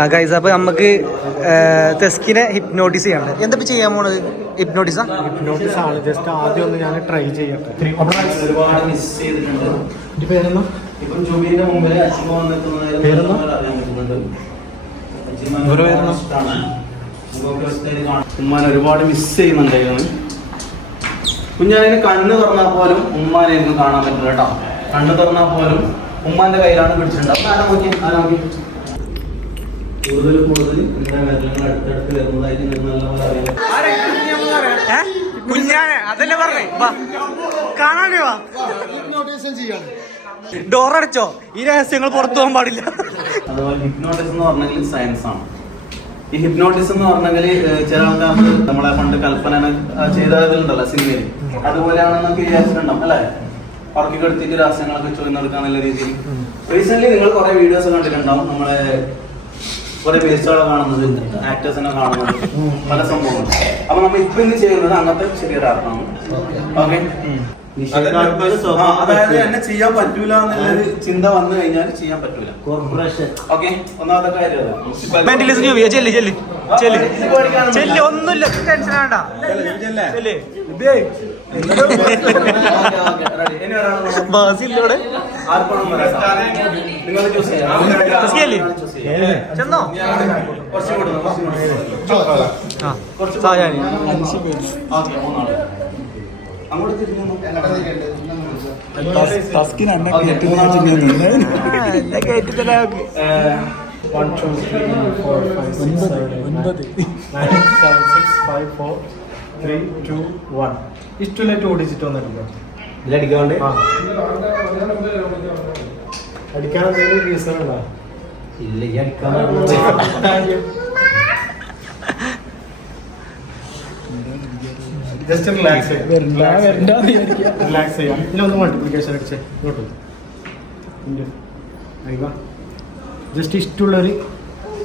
ആ ഗൈസ് അപ്പൊ നമുക്ക് തെസ്കിനെ ഹിപ്നോട്ടിസ് ചെയ്യണം എന്താ ചെയ്യാൻ പോണത്? ഹിപ്നോട്ടിസ് ഹിപ്നോട്ടിസ് ആണ്. ജസ്റ്റ് ആദ്യം ഒന്ന് ഞാൻ ട്രൈ ചെയ്യട്ടെ ഒരുപാട് മിസ് ചെയ്തിട്ടുണ്ട്. പേരെന്നാ ഇപ്പം ജൂബിന്റെ മുമ്പിൽ അച്ഛൻ വന്നിട്ടുണ്ടായിരുന്നു ഒരുപാട് മിസ് ചെയ്യുന്നുണ്ടായിരുന്നു കുഞ്ഞാനെ കണ്ണ് തുറന്നാൽ പോലും ഉമ്മാനെ എനിക്ക് കാണാൻ പറ്റില്ല കേട്ടോ. കണ്ണ് തുറന്നാൽ പോലും ഉമ്മാന്റെ കയ്യിലാണ് പിടിച്ചിട്ടുണ്ട് ആരാ നോക്കി ആരാ നോക്കി കൂടുതൽ കൂടുതൽ വിരലങ്ങൾ അടുത്തടുത്ത് അറിയാം. കുഞ്ഞാനെ അതല്ലേ പറഞ്ഞേ? വാ. കാണാനേ വാ. ഡോറടച്ചോ? ഈ രഹസ്യങ്ങൾ പുറത്തു പോകാൻ പാടില്ല. അതുപോലെ ഹിപ്നോട്ടിസം എന്ന് പറഞ്ഞെങ്കിൽ സയൻസ് ആണ്. ഈ ഹിപ്നോട്ടിസം എന്ന് പറഞ്ഞെങ്കിൽ ചില ആൾക്കാർക്ക് നമ്മളെ പണ്ട് കൽപ്പന ചെയ്തതിലുണ്ടല്ലോ സിനിമയിൽ. അതുപോലെയാണെന്നൊക്കെ വിചാരിച്ചിട്ടുണ്ടാവും അല്ലേ? ഉറക്കിക്കെടുത്തിട്ട് രഹസ്യങ്ങളൊക്കെ ചോദിച്ചെടുക്കാൻ നടക്കാന്നുള്ള രീതിയിൽ. റീസെന്റ് നിങ്ങൾ കുറെ വീഡിയോസ് കണ്ടിട്ടുണ്ടാവും നമ്മളെ കുറെ പേസ്റ്റുകളെ കാണുന്നത് ആക്ടേഴ്സിനെ കാണുന്നത് പല സംഭവങ്ങളും അപ്പൊ നമ്മൾ ഇപ്പൊ ഇന്ന് ചെയ്യുന്നത് അങ്ങനത്തെ ശരീരാർത്ഥമാണ് ഓക്കെ അതായത് എന്നെ ചെയ്യാൻ പറ്റൂല എന്നുള്ളൊരു ചിന്ത വന്നു കഴിഞ്ഞാൽ ചെയ്യാൻ പറ്റൂല. കോർപ്പറേഷൻ ഓക്കെ ഒന്നാമത്തെ കാര്യം ഒന്നുമില്ല. ടെൻഷൻ വേണ്ട. ബാസില്ലോടെ. ചെന്നോ? കുറച്ചും കൂടെ, കുറച്ചും കൂടെ. ആ. കുറച്ച് സായാഹ്നി. മൂന്നാൾ. അങ്ങോട്ട് തിരിഞ്ഞു ഇഷ്ടമില്ല ടു ഡിജിറ്റ് വന്നിട്ടുണ്ടോ ഇതിലടിക്കാണ്ട് ആ. അടിക്കാൻ എന്തെങ്കിലും റീസൺ ഉണ്ടോ? ഇല്ല ഈ അടിക്കാൻ ജസ്റ്റ് റിലാക്സ് റിലാക്സ് ചെയ്യാം. ഇതിലൊന്ന് മൾട്ടിപ്ലിക്കേഷൻ അടിച്ചേ ഇങ്ങോട്ട്. ജസ്റ്റ് ഇഷ്ടമുള്ളൊരു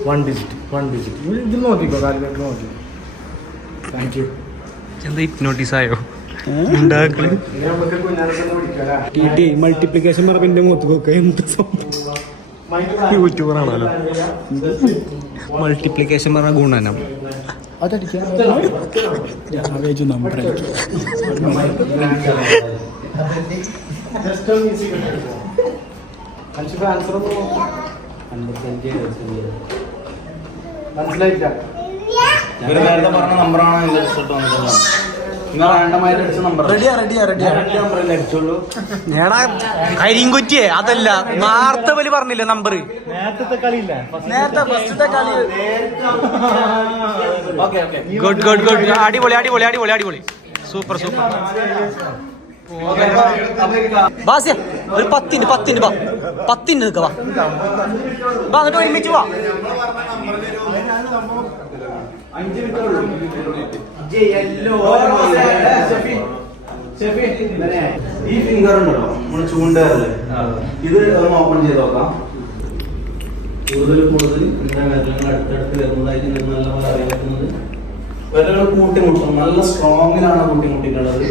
വൺ ഡിജിറ്റ് വൺ ഡിജിറ്റ് ഇത് നോക്കിക്കോ കാൽക്കുലേറ്റർ നോക്കി താങ്ക് യു എന്താ ഹിപ്നോട്ടിസ് ആയോ? മൾട്ടിപ്ലിക്കേഷൻ പറഞ്ഞ എന്റെ മുഖത്തൊക്കെ എന്ത് യൂട്യൂബർ ആണല്ലോ. മൾട്ടിപ്ലിക്കേഷൻ പറഞ്ഞ ഗുണനം. നമ്പർ ആൻസർ ഒന്ന് നോക്കാം മനസ്സിലായില്ല ഇവർ നേരത്തെ പറഞ്ഞ നമ്പറാണ് ഇതിൽ റെഡിയാ റെഡിയാ റെഡിയാ. ഞാനാ കരിങ്കുറ്റിയെ അതല്ല നേരത്തെ വലി പറഞ്ഞില്ലേ നമ്പർ നേരത്തെ കളിയില്ല. നേരത്തെ ഫസ്റ്റത്തെ കളി. Okay okay. Good good good അടിപൊളി അടിപൊളി അടിപൊളി അടിപൊളി. സൂപ്പർ സൂപ്പർ ബാസിയ ഒരു പത്തിന് പത്തിന് വാ പത്തിന് നിൽക്ക വാ വാ എന്നിട്ട് ഒരുമിച്ച് വാ. അഞ്ച് മിനിറ്റ് ഈ ഫിംഗർ ഉണ്ടല്ലോ നമ്മൾ ചൂണ്ടുകാരല്ലേ ഇത് ഒന്ന് ഓപ്പൺ ചെയ്ത് നോക്കാം. കൂടുതൽ കൂടുതൽ. നിങ്ങളുടെ വിരലുകൾ അടുത്തടുത്ത് വരുന്നതായിട്ട് നിങ്ങൾക്ക് നല്ലപോലെ അറിയാൻ പറ്റുന്നത്. വിരലുകൾ കൂട്ടിമുട്ടും. നല്ല സ്ട്രോങ്ങിലാണ് കൂട്ടിമുട്ടിയിട്ടുള്ളത്.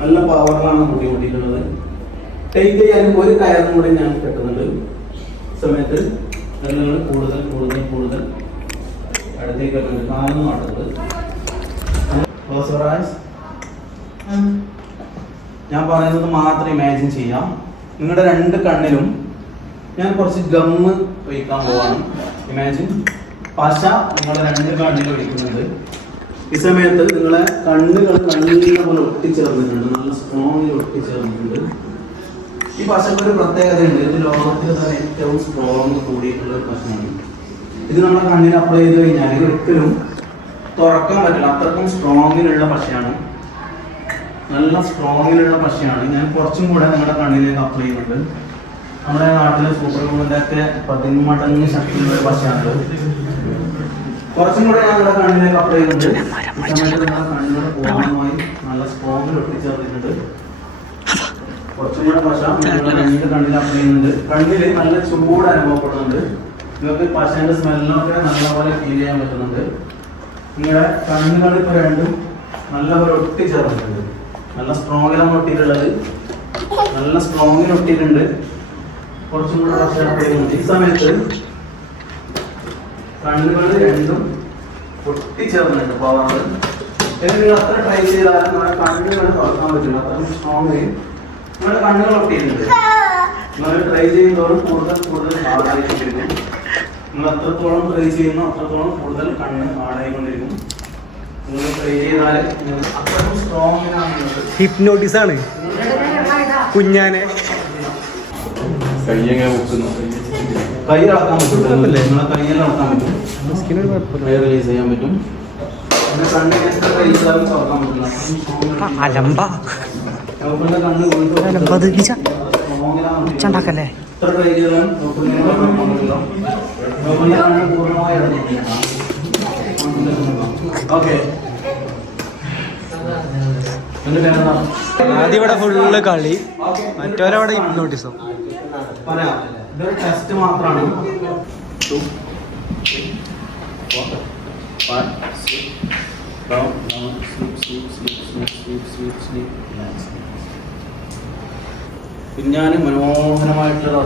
നല്ല പവറിലാണ് കൂട്ടിമുട്ടിയിട്ടുള്ളത്. ടേക്ക് ചെയ്യാൻ ഒരു കയറും കൂടി ഞാൻ കെട്ടുന്നുണ്ട്. സമയത്ത് വിരലുകൾ കൂടുതൽ കൂടുതൽ കൂടുതൽ അടുത്തേക്ക് വരുന്നുണ്ട് കാലൊന്നും ആട്ടുന്നത് Close യുവർ ഐസ് ഞാൻ പറയുന്നത് മാത്രം ഇമാജിൻ ചെയ്യാം. നിങ്ങളുടെ രണ്ട് കണ്ണിലും ഞാൻ കുറച്ച് ഗമ്മ് ഒഴിക്കാൻ പോവാണ്. ഇമാജിൻ പശ നിങ്ങളുടെ രണ്ട് കണ്ണിൽ ഒഴിക്കുന്നുണ്ട് ഈ സമയത്ത് നിങ്ങളെ കണ്ണുകൾ നല്ലപോലെ ഒട്ടിച്ചേർന്നിട്ടുണ്ട്. നല്ല സ്ട്രോങ്ലി ഒട്ടിച്ചേർന്നിട്ടുണ്ട്. ഈ പശക്ക് ഒരു പ്രത്യേകതയുണ്ട്. ഇത് ലോകത്തിൽ തന്നെ ഏറ്റവും സ്ട്രോങ് കൂടിയിട്ടുള്ള ഒരു പശയാണ്. ഇത് നമ്മുടെ കണ്ണിൽ അപ്ലൈ ചെയ്ത് കഴിഞ്ഞാൽ ഒരിക്കലും തുറക്കാൻ പറ്റില്ല. അത്രക്കും സ്ട്രോങ്ങിലുള്ള പശയാണ്. നല്ല സ്ട്രോങ്ങിലുള്ള പശയാണ്. ഞാൻ കുറച്ചും കൂടെ നിങ്ങളുടെ കണ്ണിലേക്ക് അപ്ലൈ ചെയ്യുന്നുണ്ട്. നമ്മുടെ നാട്ടിലെ സൂപ്പർ ഗുണിന്റെ ഒക്കെ പതിന്മടങ്ങ് ശക്തിയുള്ള ഒരു പശയാണത്. കുറച്ചും കൂടെ ഞാൻ നിങ്ങളുടെ കണ്ണിലേക്ക് അപ്ലൈ ചെയ്യുന്നുണ്ട്. പൂർണമായി നല്ല സ്ട്രോങ്ങിൽ ഒട്ടിച്ചേർത്തിട്ടുണ്ട് കുറച്ചും കൂടെ പശ നിങ്ങളുടെ കണ്ണിൽ അപ്ലൈ ചെയ്യുന്നുണ്ട്. കണ്ണിൽ നല്ല ചൂട് അനുഭവപ്പെടുന്നുണ്ട്. നിങ്ങൾക്ക് പശേന്റെ സ്മെല്ലൊക്കെ നല്ലപോലെ ഫീൽ ചെയ്യാൻ പറ്റുന്നുണ്ട്. നിങ്ങളുടെ കണ്ണുകൾ ഇപ്പൊ രണ്ടും നല്ലപോലെ ഒട്ടിച്ചേർന്നിട്ടുണ്ട്. നല്ല സ്ട്രോങ്ങിലാണ് ഒട്ടിയിട്ടുള്ളത്. നല്ല സ്ട്രോങ്ങിൽ ഒട്ടിയിട്ടുണ്ട്. കുറച്ചും കൂടെ ചെയ്യുന്നുണ്ട് ഈ സമയത്ത് കണ്ണുകൾ രണ്ടും ഒട്ടിച്ചേർന്നിട്ട് പോകാറ് നിങ്ങൾ അത്ര ട്രൈ ചെയ്താൽ നമ്മുടെ കണ്ണുകൾ തുറക്കാൻ പറ്റില്ല. അത്രയും സ്ട്രോങ് നിങ്ങളുടെ കണ്ണുകൾ ഒട്ടിയിട്ടുണ്ട്. നിങ്ങൾ ട്രൈ ചെയ്യുന്നതോടും കൂടുതൽ കൂടുതൽ ഹാർഡായിക്കൊണ്ടിരിക്കും നിങ്ങൾ എത്രത്തോളം ട്രൈ ചെയ്യുന്നു അത്രത്തോളം കൂടുതൽ കണ്ണ് ആടായിക്കൊണ്ടിരിക്കും നിങ്ങൾ ട്രൈ ചെയ്താൽ അത്രയും സ്ട്രോങ് ആണ് ഹിപ്നോട്ടിസ് ആണ്. കുഞ്ഞാനെ. കൈ ഇളക്കാൻ പറ്റും നിങ്ങളെ കൈയെല്ലാം ഇളക്കാൻ പറ്റും കൈ റിലീസ് ചെയ്യാൻ പറ്റും. പിന്നെ കണ്ണ് എത്ര ട്രൈ ചെയ്താലും തുറക്കാൻ പറ്റില്ല. അലമ്പ. അലമ്പ അത് വിച സ്ട്രോങ്ങിലാണ് ചണ്ടാക്കല്ലേ എത്ര പൂർണമായി ഓക്കെ. ആദ്യം ഇവിടെ ഫുള്ള് കളി. മറ്റവരവിടെ ഹിപ്നോട്ടിസം പറയാം. ഇതൊരു ടെസ്റ്റ് മാത്രമാണ്. Two, three, four, five, six. Down, down, sleep, sleep, sleep, sleep, sleep, sleep, sleep. Relax. കുഞ്ഞാന് മനോഹരമായിട്ടുള്ള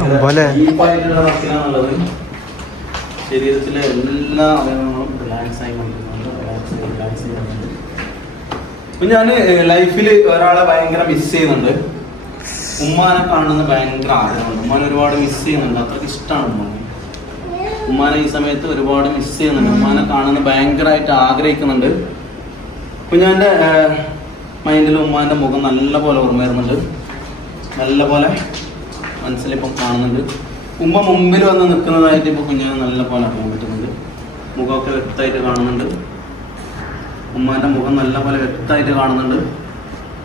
സംഭവല്ലേ? ഡീപ്പായിട്ടുള്ള ഉറപ്പിലാണുള്ളത് ശരീരത്തിലെ എല്ലാ അവയവങ്ങളും റിലാക്സ് ആയി കൊണ്ടിരിക്കുന്നുണ്ട്. റിലാക്സ് റിലാക്സ് ചെയ്യുന്നുണ്ട് ഞാൻ ലൈഫിൽ ഒരാളെ ഭയങ്കര മിസ് ചെയ്യുന്നുണ്ട്. ഉമ്മാനെ കാണണമെന്ന് ഭയങ്കര ആഗ്രഹമുണ്ട്. ഉമ്മാനെ ഒരുപാട് മിസ് ചെയ്യുന്നുണ്ട്. അത്രയ്ക്ക് ഇഷ്ടമാണ് ഉമ്മാനെ. ഉമ്മാനെ ഈ സമയത്ത് ഒരുപാട് മിസ് ചെയ്യുന്നുണ്ട്. ഉമ്മാനെ കാണുന്ന ഭയങ്കരമായിട്ട് ആഗ്രഹിക്കുന്നുണ്ട്. കുഞ്ഞാന്റെ മൈൻഡിൽ ഉമ്മാന്റെ മുഖം നല്ല പോലെ ഓർമ്മ വരുന്നുണ്ട്. നല്ല പോലെ മനസ്സിലിപ്പം കാണുന്നുണ്ട്. ഉമ്മ മുമ്പിൽ വന്ന് നിൽക്കുന്നതായിട്ട് ഇപ്പോൾ കുഞ്ഞിനെ നല്ല പോലെ അറിയാൻ പറ്റുന്നുണ്ട്. മുഖമൊക്കെ വ്യക്തമായിട്ട് കാണുന്നുണ്ട്. ഉമ്മാന്റെ മുഖം നല്ല പോലെ വ്യക്തമായിട്ട് കാണുന്നുണ്ട്.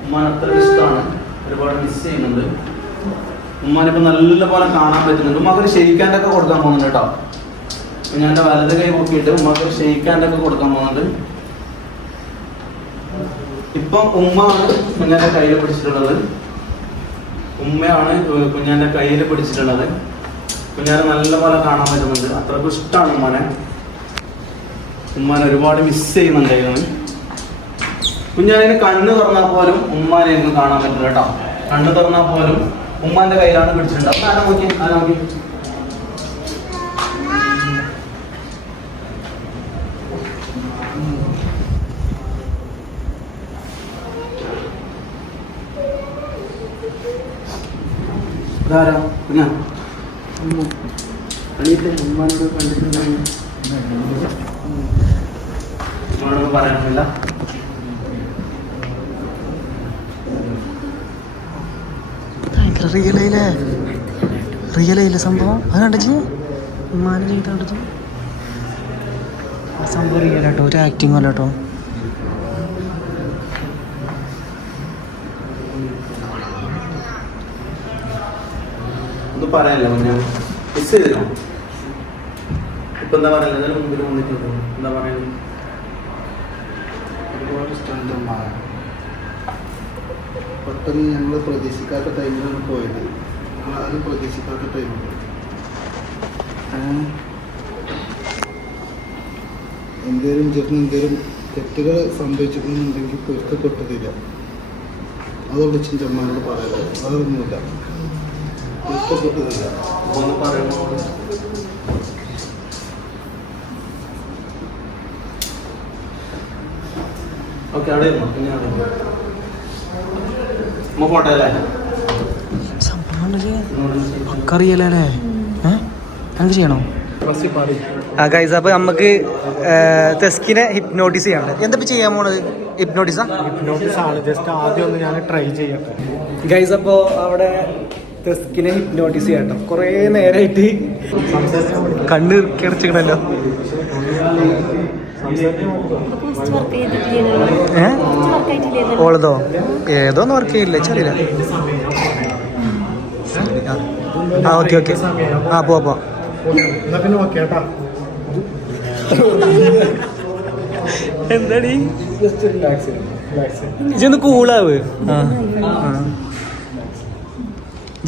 ഉമ്മാൻ അത്ര ഇഷ്ടമാണ്. ഒരുപാട് മിസ് ചെയ്യുന്നുണ്ട്. ഉമ്മാനിപ്പോ നല്ല പോലെ കാണാൻ പറ്റുന്നുണ്ട്. ഉമ്മാക്ക് ഒരു ഷെയ്ക്കാന്റെ ഒക്കെ കൊടുക്കാൻ പോകുന്നുണ്ട് കേട്ടോ. എന്റെ വലത് കൈ നോക്കിയിട്ട് ഉമ്മാക്ക് ഒരു ഷെയ്ക്കാന്റെ ഒക്കെ കൊടുക്കാൻ പോകുന്നുണ്ട്. ഇപ്പൊ ഉമ്മയാണ് കുഞ്ഞാന്റെ കയ്യിൽ പിടിച്ചിട്ടുള്ളത്. ഉമ്മയാണ് കുഞ്ഞാന്റെ കയ്യിൽ പിടിച്ചിട്ടുള്ളത്. കുഞ്ഞാനെ നല്ലപോലെ കാണാൻ പറ്റുന്നുണ്ട്. അത്രക്കും ഇഷ്ടമാണ് ഉമ്മാനെ. ഉമ്മാനെ ഒരുപാട് മിസ് ചെയ്യുന്നുണ്ടായിരുന്നു കുഞ്ഞാനെ കണ്ണ് തുറന്നാൽ പോലും ഉമ്മാനെ കാണാൻ പറ്റില്ല കേട്ടോ. കണ്ണ് തുറന്നാൽ പോലും ഉമ്മാന്റെ കയ്യിലാണ് പിടിച്ചിട്ടുണ്ട് അപ്പൊ ആരാ നോക്കി ആരാ നോക്കി ഇതാരാ? കുഞ്ഞാ ഉമ്മാനോട് ഭയങ്കര റിയലയില്ലേ റിയലയില്ലേ സംഭവം? അത് കണ്ടിച്ച് ഉമ്മാനെ ചെയ്ത് കണ്ടിച്ച് ആ സംഭവം റിയലാട്ടോ ഒരു ആക്ടിങ് അല്ല ഒന്നും പറയാനില്ല കുഞ്ഞാ. മിസ് ചെയ്തിരുന്നു ഇപ്പൊ എന്താ പറയുക ഇതിന് മുമ്പിൽ വന്നിട്ടുണ്ട്. എന്താ പറയുന്നത് ഒരുപാട് സ്ട്രെങ്ത് പെട്ടെന്ന് ഞങ്ങൾ പ്രതീക്ഷിക്കാത്ത ടൈമിലാണ് പോയത്. ആരും പ്രതീക്ഷിക്കാത്ത ടൈമിൽ എന്തേലും ചേട്ടന് എന്തേലും തെറ്റുകൾ സംഭവിച്ചിട്ടുണ്ടെങ്കിൽ പൊരുത്തപ്പെട്ടതില്ല. അത് വിളിച്ച് ചെമ്മാനോട് പറയാറ് അതൊന്നുമില്ല പൊരുത്തപ്പെട്ടതില്ല ഒന്ന് പറയുമ്പോൾ ഓക്കെ അവിടെ ഇരുന്നോ. കുഞ്ഞാ അവിടെ. ഉമ്മ പോട്ടെ അല്ലേ ചെയ്യണോ? ആ ഗൈസ് അപ്പോൾ നമുക്ക് തെസ്കിനെ ഹിപ്നോട്ടിസ് ചെയ്യാനുണ്ട് എന്താ ഇപ്പൊ ചെയ്യാൻ പോണത്? ഹിപ്നോട്ടിസാ ഹിപ്നോട്ടിസ് ആണ്. ജസ്റ്റ് ആദ്യം ഒന്ന് ഞാൻ ട്രൈ ചെയ്യട്ടെ. ഗൈസ് അപ്പോൾ അവിടെ തെസ്കിനെ ഹിപ്നോട്ടീസ് ചെയ്യട്ടോ കുറേ നേരമായിട്ട് കണ്ണ് കിടച്ചിക്കണല്ലോ ഓളതോ? ഏതോന്ന് വർക്ക് ചെയ്യില്ല ചെറിയില്ല ആ ഓക്കെ ഓക്കെ ആ പോ പോ എന്താടി? ഇജൊന്ന് കൂളാവ് ആ. ആ.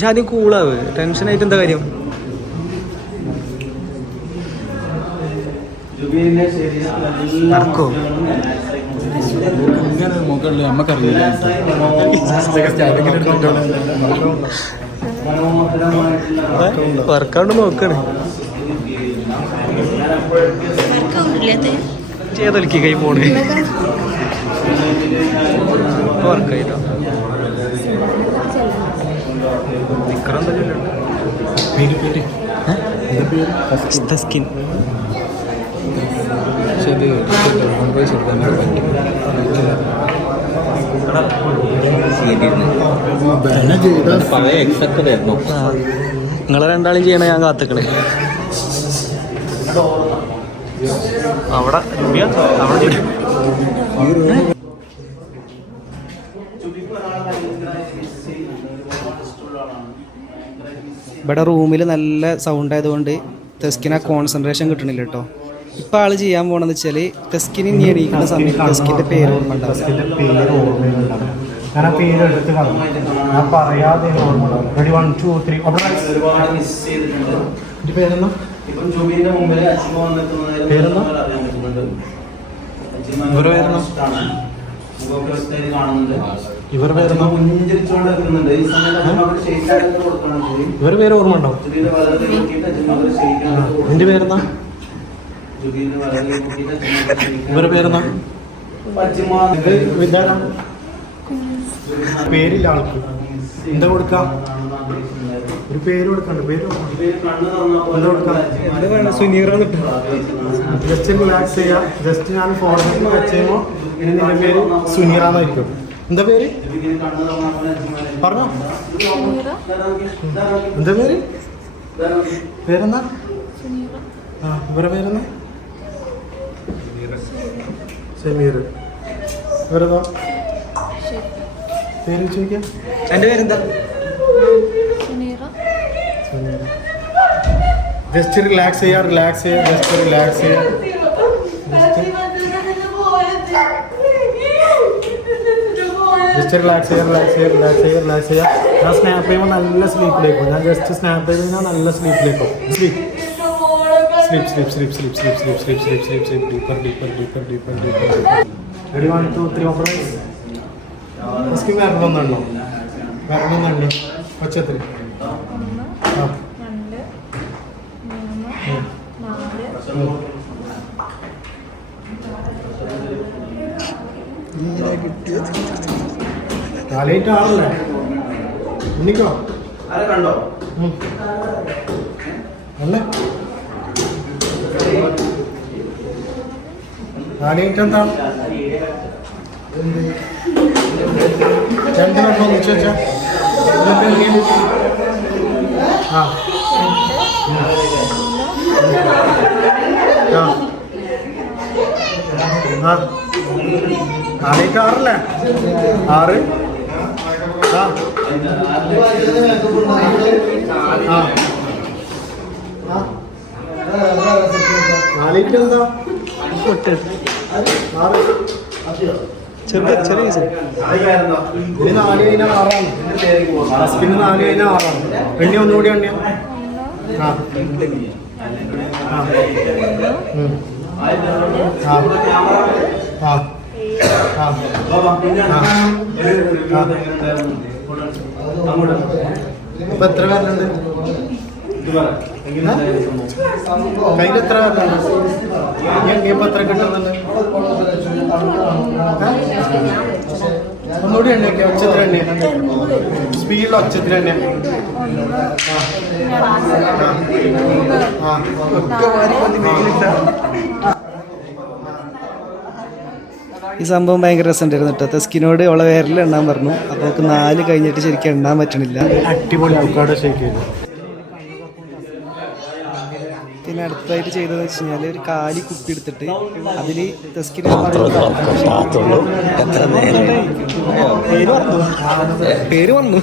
ജാതി കൂളാവ്. ടെൻഷൻ ആയിട്ട് എന്താ കാര്യം? വർക്കൗണ്ട് നോക്കണ്. ചെയ്തൊലിക്കി കൈ പോണേ. വർക്കായിട്ടോ പേര് പേര് സ്കിൻ രണ്ടാളും ചെയ്യണ ഞാൻ കാത്തുക്കണേ അവിടെ അവിടെ. ഇവിടെ റൂമിൽ നല്ല സൗണ്ട് ആയതുകൊണ്ട് തെസ്കിന് ആ കോൺസെൻട്രേഷൻ കിട്ടണില്ല കേട്ടോ ഇപ്പൊ ആൾ ചെയ്യാൻ പോണെന്ന് വെച്ചാൽ തെസ്കിന് ഇനി എണീക്കുന്ന സമയത്ത് തെസ്കിന്റെ പേര് ഓർമ്മ ഉണ്ടാവും. ഇവർ ഇവർ പേര് ഓർമ്മ ഉണ്ടാവും എന്റെ പേരെന്നാ ഇവരുടെ പേരെന്നാ പേരില്ല ആൾക്ക്. എന്താ കൊടുക്ക? ഒരു പേര് കൊടുക്കണ്ട പേര് കൊടുക്കാം? സുനീറ ജസ്റ്റ് റിലാക്സ് ജസ്റ്റ് ഞാൻ ഫോട്ടോ വെച്ചോ കഴിയുമ്പോൾ പേര് സുനീറ എന്താ പേര്? പറഞ്ഞോ. എന്താ പേര്? പേരെന്നാ ആ ഇവരെ പേരെന്താ? സമീർ ഇവരെന്താ? പേര് ചോദിക്കാം. എന്റെ പേരെന്താ? ജസ്റ്റ് റിലാക്സ് ചെയ്യാം റിലാക്സ് ചെയ്യാം ജസ്റ്റ് റിലാക്സ് ചെയ്യാം. ജസ്റ്റ് റിലാക്സ് ചെയ്യുക റിലാക്സ് ചെയ്യുക റിലാക്സ് ചെയ്യുക റിലാക്സ് ചെയ്യുക ഞാൻ സ്നാപ്പ് ചെയ്യുമ്പോൾ നല്ല സ്ലീപ്പിലേക്ക് ഞാൻ ജസ്റ്റ് സ്നാപ്പ് ചെയ്ത് കഴിഞ്ഞാൽ നല്ല സ്ലീപ്പിലേക്ക് sleep sleep sleep sleep sleep sleep sleep sleep sleep sleep sleep deeper deeper deeper deeper deeper ready one two three opera first വരണമെന്നുണ്ടോ വരണമെന്നുണ്ട് ഒച്ചത്തിൽ. ആ. കാലേറ്റ് ആണല്ലേ? ഉണ്ണിക്കോ? കണ്ടോ? അല്ലേ? കാലേറ്റ് എന്താണ് ചേട്ടനോട്ടോ ഉച്ച ആ. ആറ്? നാലേറ്റ് എന്താ ചെറിയ ചെറിയ. ഇനി നാല് കഴിഞ്ഞാൽ ആറാണ്. പിന്നെ നാല് കഴിഞ്ഞാൽ ആറാണ്. എണ്ണി ഒന്നുകൂടി എണ്ണിയ. ആ. ആ. ആ. ഇപ്പൊ എത്ര പേരുണ്ട്? കയ്യിൽ എത്ര പേരുണ്ട്? എണ്ണിയപ്പോ എത്ര കിട്ടുന്നുണ്ട്? ഒന്നുകൂടി എണ്ണയൊക്കെ ഒച്ചത്തിൽ എണ്ണ സ്പീഡിൽ ഒച്ചത്തിൽ എണ്ണ ആ. ഈ സംഭവം ഭയങ്കര രസമുണ്ടായിരുന്നു കേട്ടോ. തെസ്കിനോട് അവളെ വേരിൽ എണ്ണാൻ പറഞ്ഞു. അപ്പോൾ അവൾക്ക് നാല് കഴിഞ്ഞിട്ട് ശരിക്കും എണ്ണാൻ പറ്റണില്ല. അടിപൊളി അവക്കാട് ഷേക്ക് ചെയ്തു പിന്നെ അടുത്തതായിട്ട് ചെയ്തതെന്ന് വെച്ച് കഴിഞ്ഞാൽ ഒരു കാലി കുപ്പി എടുത്തിട്ട് അതിൽ തെസ്കിന് പേര് വന്നു.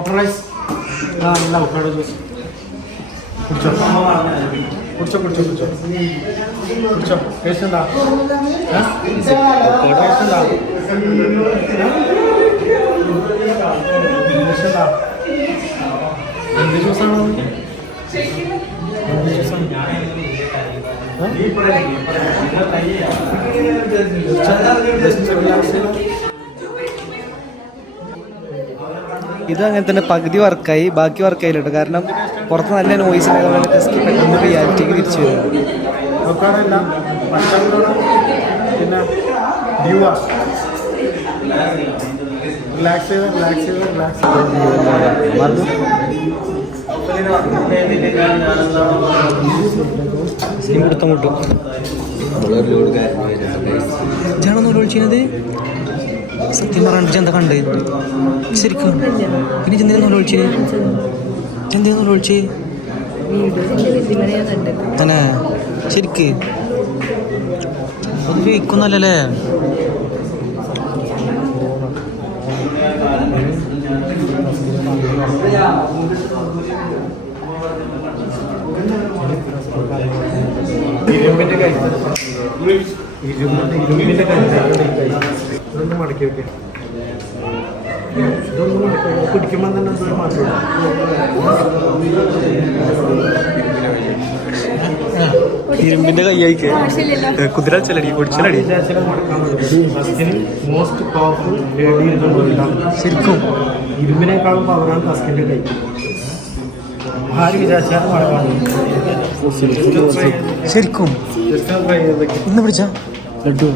ഓപ്പറൈസ് ജ്യൂസ് കുടിച്ചോ കുടിച്ചോ കുടിച്ചോ. കുടിച്ചോ. ടേസ്റ്റ് എന്താ? ടേസ്റ്റ് എന്താ? ടേസ്റ്റ് എന്താ എന്ത് ജ്യൂസാണ് എന്ത് ജ്യൂസാണ് ജസ്റ്റ് റിലാക്സ് ചെയ്യണം ഇത് അങ്ങനെ തന്നെ പകുതി വർക്കായി ബാക്കി വർക്കായില്ല കാരണം പുറത്ത് നല്ല നോയിസ് ഉണ്ടായതുകൊണ്ട് പെട്ടെന്ന് റിയാലിറ്റിക്ക് തിരിച്ചു വരും. റിലാക്സ് ചെയ്ത് റിലാക്സ് ചെയ്ത് റിലാക്സ് ചെയ്ത്. സ്ലിം കൊടുത്ത മുട്ടും ഇതാണോ നൂൽ വിളിച്ചത് സത്യം പറഞ്ഞിട്ട് എന്താ കണ്ടത് ശരിക്കും? പിന്നെ വിളിച്ചത് ചെന്തിനാ നൂൽ വിളിച്ചേ? തന്നെ? ശരിക്ക്? അത് ഫേക്കൊന്നല്ലല്ലേ? ഇരുമ്പിന്റെ കൈ. ഇരുമ്പിന്റെ ഇതൊന്ന് മടക്കി വെക്കേ. ഇതൊന്നും. പിടിക്കുമ്പോൾ തന്നെ എന്തൊരു ഇരുമ്പിന്റെ കൈയായിക്ക് കുതിര ചെലടി ഒടിച്ചലടി മോസ്റ്റ് പവർഫുൾ ശരിക്കും. ഇരുമ്പിനേക്കാളും പവറാണ് ഫസ്റ്റിന്റെ കൈ. ആര് വിചാരിച്ചാലും മടക്കാൻ ശരിക്കും ഇന്ന് പിടിച്ച? ലഡു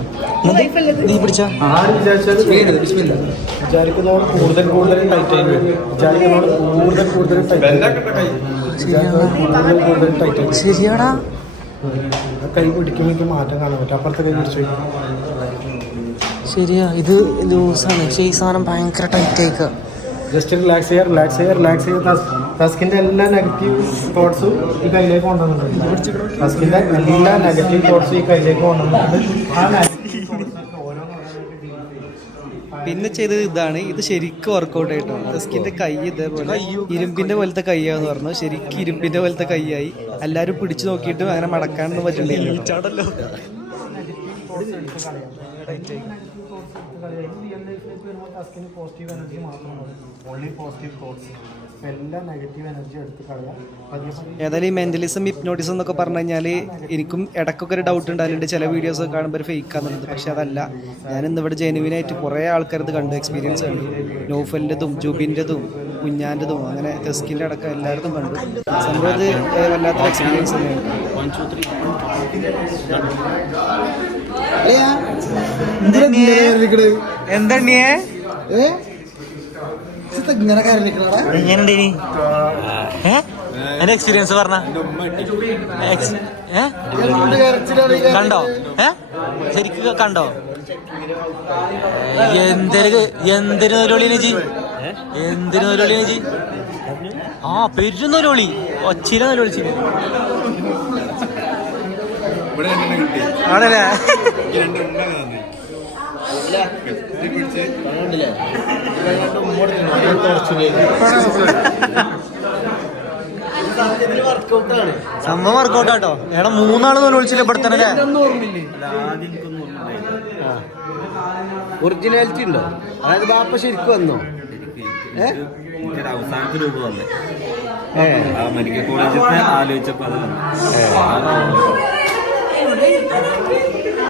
നീ പിടിച്ച? ആര് വിചാരിച്ചാലും വിചാരിക്കുന്നതോട് കൂടുതൽ കൂടുതൽ ടൈറ്റ് ആയി വരും. വിചാരിക്കുന്നതോട് കൂടുതൽ കൂടുതൽ ടൈറ്റ് കൂടുതൽ കൂടുതൽ ടൈറ്റ് ആയി ശരിയാടാ. കൈ പിടിക്കുമ്പോൾ മാറ്റം കാണാൻ പറ്റും. അപ്പുറത്തെ കൈ പിടിച്ചു ശരിയാ ഇത് ലൂസാണ് പക്ഷേ ഈ സാധനം ഭയങ്കര ടൈറ്റ് ആയിക്ക. ജസ്റ്റ് റിലാക്സ് ചെയ്യുക റിലാക്സ് ചെയ്യുക റിലാക്സ് ചെയ്യുക ടസ്കിന്റെ എല്ലാ നെഗറ്റീവ് തോട്ട്സും ഈ കയ്യിലേക്ക് കൊണ്ടുവന്നിട്ടുണ്ട്. ടസ്കിന്റെ എല്ലാ നെഗറ്റീവ് തോട്ട്സും ഈ കയ്യിലേക്ക് കൊണ്ടുവന്നിട്ടുണ്ട്. പിന്നെ ചെയ്തത് ഇതാണ്. ഇത് ശരിക്കും വർക്കൗട്ട് ആയിട്ടോ ഡെസ്കിന്റെ കൈ ഇതേപോലെ ഇരുമ്പിന്റെ പോലത്തെ കൈയാന്ന് പറഞ്ഞു. ശരിക്കും ഇരുമ്പിന്റെ പോലത്തെ കൈയായി. എല്ലാരും പിടിച്ചു നോക്കിയിട്ടും അങ്ങനെ മടക്കാനൊന്നും പറ്റില്ല പോസിറ്റീവ് എനർജി മാത്രമാണ് ഓൺലി പോസിറ്റീവ് തോട്ട്സ് എല്ലാ നെഗറ്റീവ് എനർജി എടുത്ത് കളയാം. ഏതായാലും ഈ മെന്റലിസം ഹിപ്നോട്ടിസം എന്നൊക്കെ പറഞ്ഞു കഴിഞ്ഞാൽ എനിക്കും ഇടക്കൊക്കെ ഒരു ഡൗട്ട് ഉണ്ടാകലുണ്ട് ചില വീഡിയോസ് ഒക്കെ കാണുമ്പോൾ ഒരു ഫേക്ക് ആണെന്നുണ്ട് പക്ഷെ അതല്ല. ഞാൻ ഇന്ന് ഇവിടെ ജെനുവിൻ ആയിട്ട് കുറേ ആൾക്കാർ ഇത് കണ്ടു എക്സ്പീരിയൻസ് കണ്ടു. നോഫലിന്റെതും ജൂബിന്റെതും കുഞ്ഞാന്റെതും അങ്ങനെ തെസ്കിന്റെ അടക്കം എല്ലായിടത്തും കണ്ടു. സംഭവം ഇത് വല്ലാത്തൊരു എക്സ്പീരിയൻസ് തന്നെയാണ് എങ്ങനെയുണ്ട് ഇനി എന്റെ എക്സ്പീരിയൻസ് പറഞ്ഞ. കണ്ടോ? ഏ? ശരിക്കും കണ്ടോ? എന്തൊരു എന്തൊരു നൊരുളി ജി എന്തൊരു നൊരുളി ജി ആ പെരു നൊലോളി. ഒച്ചില നൊലോളിച്ചു ആണല്ലേ? സംഭവം വർക്കൗട്ട് ആട്ടോ. എടാ മൂന്നാൾ നൊലോളിച്ചില്ല പെടുത്തണല്ലേ ഒറിജിനാലിറ്റി ഉണ്ടോ? അതായത് ബാപ്പ ശരിക്കും വന്നോ? അവസാനത്തെ രൂപ വന്നേ. മെഡിക്കൽ കോളേജിൽ ആലോചിച്ചപ്പോ അത് വന്നു.